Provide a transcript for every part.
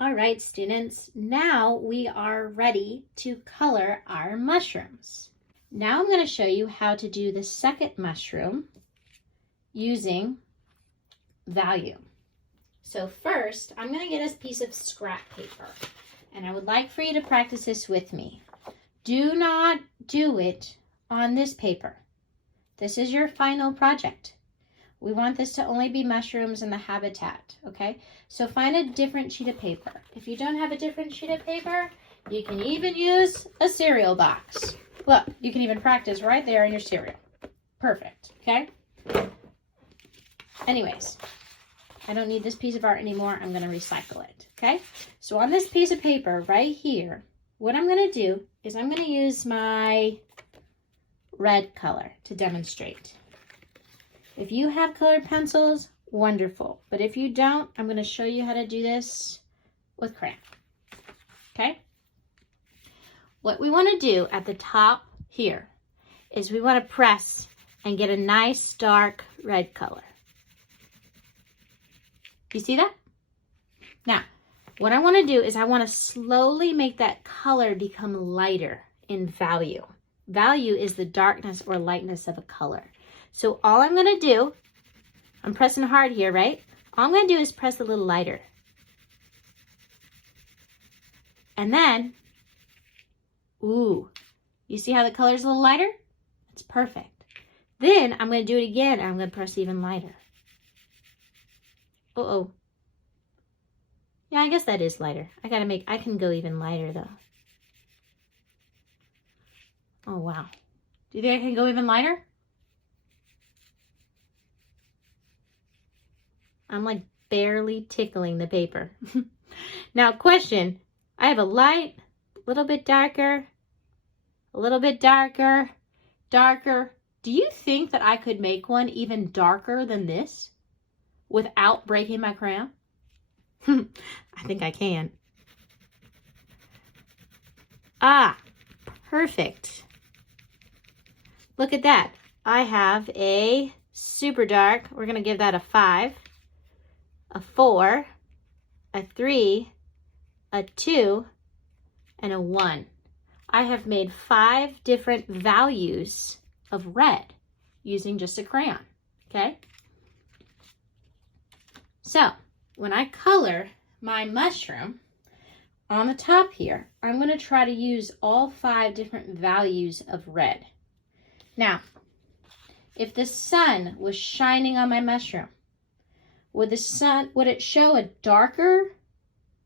All right, students, now we are ready to color our mushrooms. Now I'm going to show you how to do the second mushroom using value. So first, I'm going to get a piece of scrap paper, and I would like for you to practice this with me. Do not do it on this paper. This is your final project. We want this to only be mushrooms in the habitat, okay? So find a different sheet of paper. If you don't have a different sheet of paper, you can even use a cereal box. Look, you can even practice right there in your cereal. Perfect, okay? Anyways, I don't need this piece of art anymore. I'm gonna recycle it, okay? So on this piece of paper right here, what I'm gonna do is I'm gonna use my red color to demonstrate. If you have colored pencils, wonderful. But if you don't, I'm going to show you how to do this with crayon. Okay? What we want to do at the top here is we want to press and get a nice dark red color. You see that? Now, what I want to do is I want to slowly make that color become lighter in value. Value is the darkness or lightness of a color. So all I'm going to do, I'm pressing hard here, right? All I'm going to do is press a little lighter. And then, ooh, you see how the color's a little lighter? It's perfect. Then I'm going to do it again, and I'm going to press even lighter. Uh-oh. Yeah, I guess that is lighter. I can go even lighter, though. Oh, wow. Do you think I can go even lighter? I'm like barely tickling the paper. Now, question. I have a light, a little bit darker, a little bit darker, darker. Do you think that I could make one even darker than this without breaking my crayon? I think I can. Ah, perfect. Look at that. I have a super dark. We're going to give that a 5. A 4, a 3, a 2, and a 1. I have made 5 different values of red using just a crayon, okay? So, when I color my mushroom on the top here, I'm going to try to use all 5 different values of red. Now, if the sun was shining on my mushroom, would it show a darker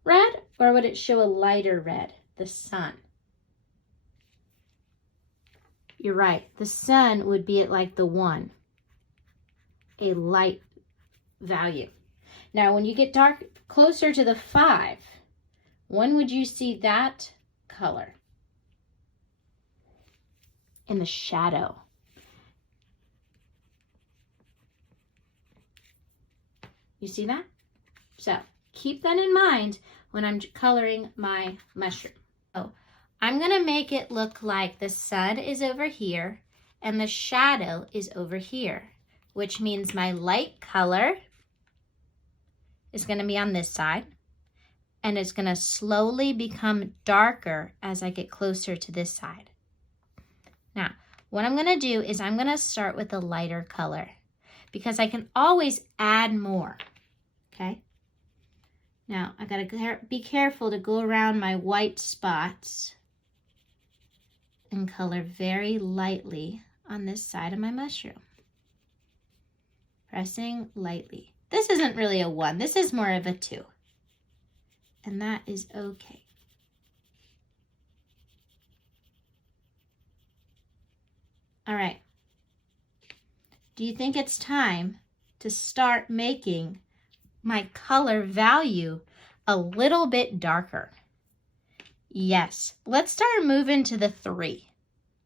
red or would it show a lighter red? The sun. You're right. The sun would be at like the 1, a light value. Now, when you get closer to the 5, when would you see that color? In the shadow. You see that? So keep that in mind when I'm coloring my mushroom. So I'm going to make it look like the sun is over here and the shadow is over here, which means my light color is going to be on this side and it's going to slowly become darker as I get closer to this side. Now, what I'm going to do is I'm going to start with a lighter color because I can always add more. Okay, now I gotta be careful to go around my white spots and color very lightly on this side of my mushroom. Pressing lightly. This isn't really a 1, this is more of a 2. And that is okay. All right. Do you think it's time to start making my color value a little bit darker? Yes. Let's start moving to the 3.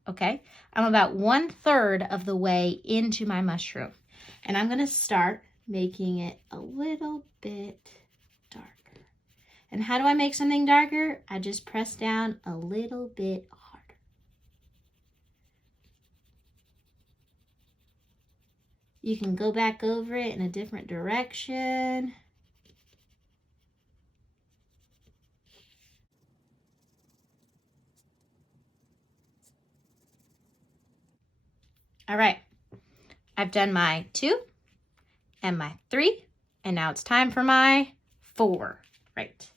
Okay? I'm about 1/3 of the way into my mushroom. And I'm going to start making it a little bit darker. And how do I make something darker? I just press down a little bit harder. You can go back over it in a different direction. All right, I've done my 2 and my 3, and now it's time for my 4. Right.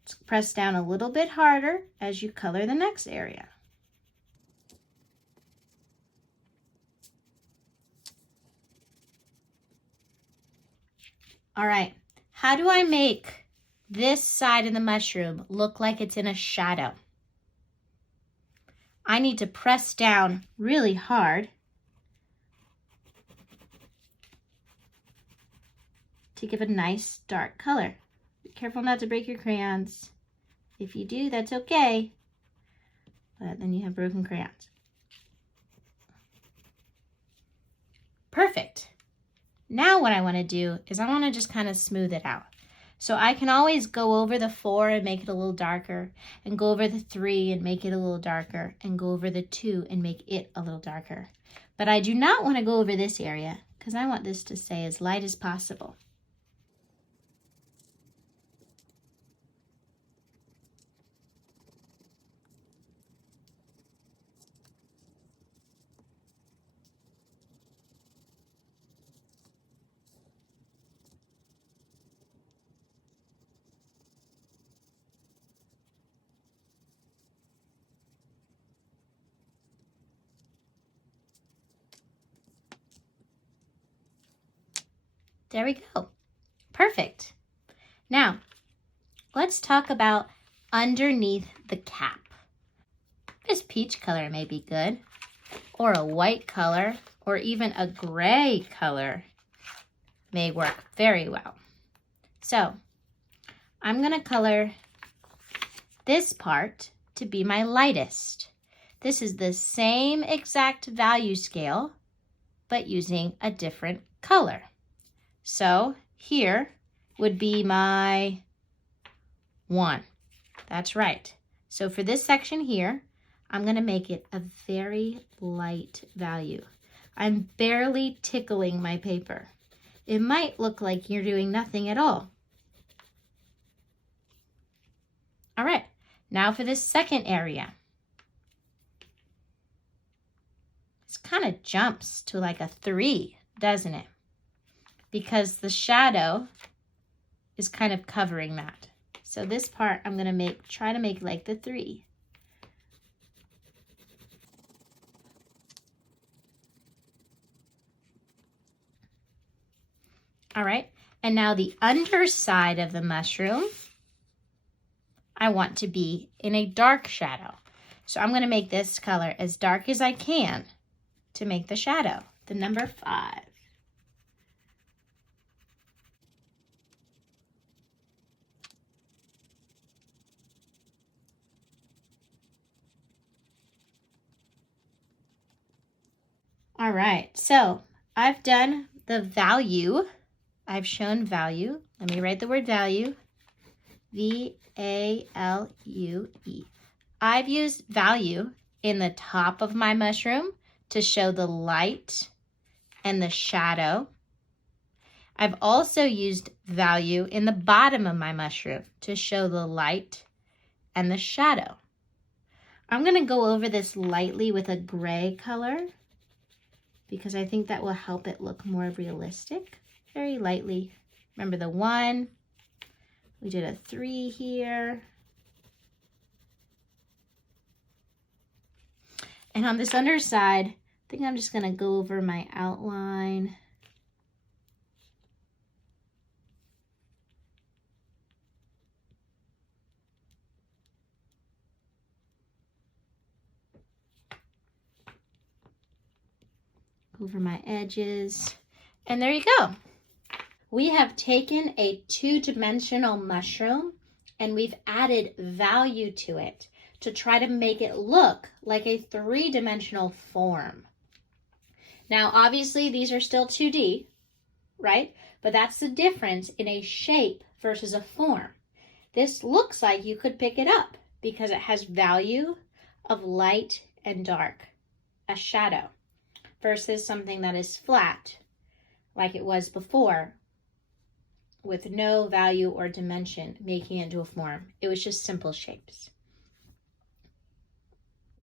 Let's press down a little bit harder as you color the next area. All right, how do I make this side of the mushroom look like it's in a shadow? I need to press down really hard to give a nice dark color. Be careful not to break your crayons. If you do, that's okay, but then you have broken crayons. Perfect. Now what I want to do is I want to just kind of smooth it out. So I can always go over the 4 and make it a little darker, and go over the 3 and make it a little darker, and go over the 2 and make it a little darker. But I do not want to go over this area because I want this to stay as light as possible. There we go. Perfect. Now, let's talk about underneath the cap. This peach color may be good, or a white color, or even a gray color may work very well. So, I'm going to color this part to be my lightest. This is the same exact value scale, but using a different color. So here would be my 1. That's right. So for this section here, I'm going to make it a very light value. I'm barely tickling my paper. It might look like you're doing nothing at all. All right, now for this second area. This kind of jumps to like a 3, doesn't it? Because the shadow is kind of covering that. So this part I'm going to try to make like the 3. All right, and now the underside of the mushroom, I want to be in a dark shadow. So I'm going to make this color as dark as I can to make the shadow, the number 5. All right, so I've done the value. I've shown value. Let me write the word value. V-A-L-U-E. I've used value in the top of my mushroom to show the light and the shadow. I've also used value in the bottom of my mushroom to show the light and the shadow. I'm going to go over this lightly with a gray color because I think that will help it look more realistic. Very lightly. Remember the 1. We did a 3 here. And on this underside, I think I'm just going to go over my outline. Over my edges. And there you go. We have taken a 2-dimensional mushroom and we've added value to it to try to make it look like a 3-dimensional form. Now, obviously, these are still 2D, right? But that's the difference in a shape versus a form. This looks like you could pick it up because it has value of light and dark, a shadow, versus something that is flat, like it was before, with no value or dimension making it into a form. It was just simple shapes.